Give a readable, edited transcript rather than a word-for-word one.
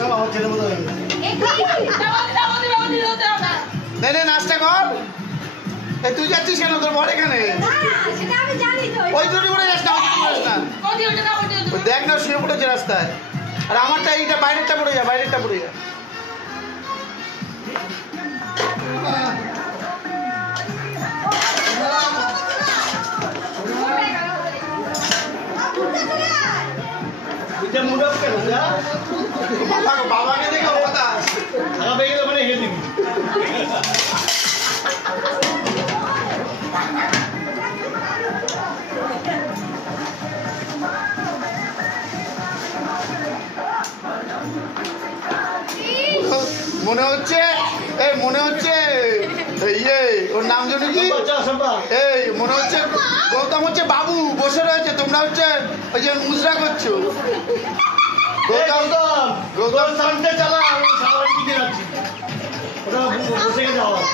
সব আমার ছেলে মতো হয়ে গেছে। নাচটা কর। তুই যাচ্ছিস কেন? তোর বর এখানে। ওই দুটো করে যাস না, দেখ না শুয়ে পড়েছে রাস্তায়। আর আমারটা এইটা বাইরেরটা পড়ে যা, বাইরেরটা পড়ে যা। বাবাকে দেখে হতাশ আগা পেয়ে গেলে ওখানে হেঁটে দিবি। মনে হচ্ছে ইয়ে ওর নাম জানি কি, এই মনে হচ্ছে গৌতম হচ্ছে বাবু বসে রয়েছে, তোমরা হচ্ছে ওই যে মুজরা করছো। গৌতম সামনে চালা, আমি সারা বাড়ি কিনে যাচ্ছি। ওটা বসে গেছে আবার।